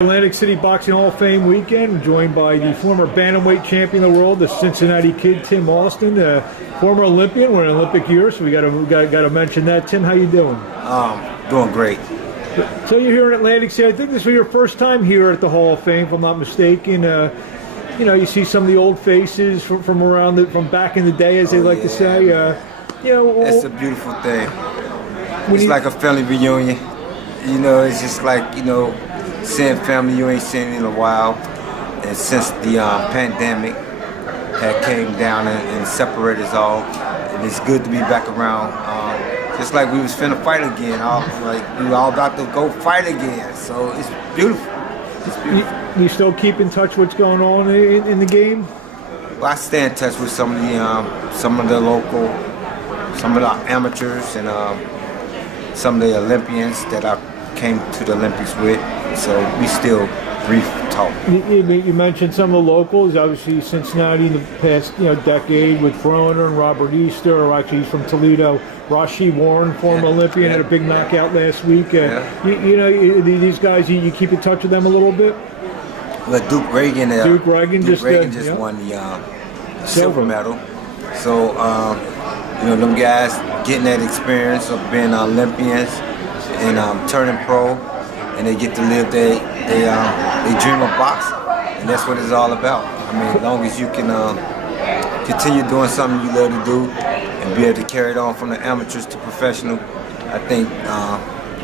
Atlantic City Boxing Hall of Fame weekend, joined by the former Bantamweight champion of the world, the Cincinnati Kid, Tim Austin, former Olympian. We're in Olympic year, so we got to mention that. Tim, how you doing? Doing great. So you're here in Atlantic City. I think this was your first time here at the Hall of Fame, if I'm not mistaken. You know, you see some of the old faces from around from back in the day, as they like to say. You know, it's a beautiful thing. It's like a family reunion. You know, it's just like, you know, seeing family you ain't seen in a while. And since the pandemic had came down and separated us all, and it's good to be back around. Just like we was finna fight again. Like we were all about to go fight again. So it's beautiful. It's beautiful. You still keep in touch with what's going on in the game? Well, I stay in touch with some of the local, some of the amateurs, and some of the Olympians that I came to the Olympics with. So we still brief talk. You mentioned some of the locals. Obviously, Cincinnati in the past decade with Broner and Robert Easter, or actually he's from Toledo. Rashid Warren, former Olympian, had a big knockout last week. You know, these guys, you keep in touch with them a little bit? Well, Duke Reagan just won the silver medal. So, you know, them guys getting that experience of being Olympians and turning pro, and they get to live they dream of boxing, and that's what it's all about. I mean, as long as you can continue doing something you love to do and be able to carry it on from the amateurs to professional, I think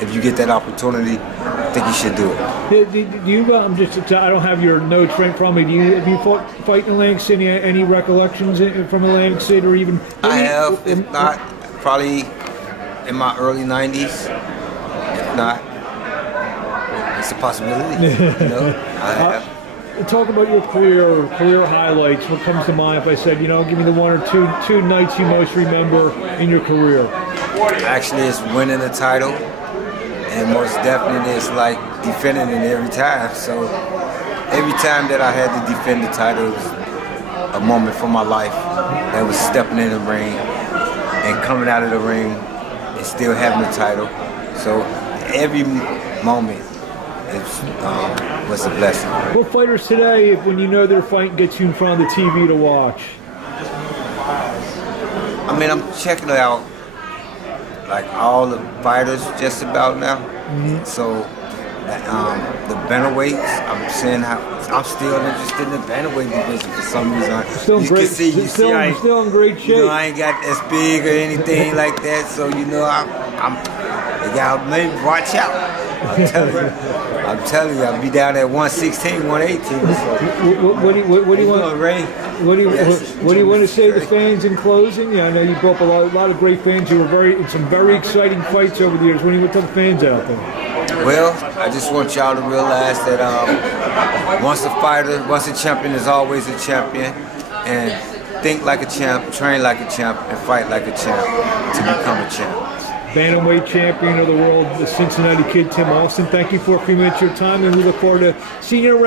if you get that opportunity, I think you should do it. Do you I don't have your notes right in front of me. Have you fight in Atlantic City? Any recollections from Atlantic City, or even? I have, if not, probably in my early 90s. If not, it's a possibility. You know, I have. Talk about your career highlights. What comes to mind if I said, you know, give me the one or two nights you most remember in your career? Actually, it's winning the title, and most definitely it's like defending it every time. So every time that I had to defend the title, it was a moment for my life. That was stepping in the ring and coming out of the ring and still having the title. So every moment was a blessing. What fighters today, when you know they're fighting, gets you in front of the TV to watch? I mean, I'm checking it out, like all the fighters just about now. So the bantamweights, I'm seeing how I'm still interested in the bantamweight division for some reason. Still in great shape. You know, I ain't got as big or anything like that, so you know you gotta maybe watch out. I'm telling you, I'll be down at 116, 118. So. What do you want, Ray? What do you want to say to fans in closing? Yeah, I know you brought up a lot of great fans. You were in some very exciting fights over the years. What do you want to tell the fans out there? Well, I just want y'all to realize that once a champion is always a champion, and think like a champ, train like a champ, and fight like a champ to become a champ. Bantamweight champion of the world, the Cincinnati Kid, Tim Austin. Thank you for a few minutes of your time, and we look forward to seeing you around.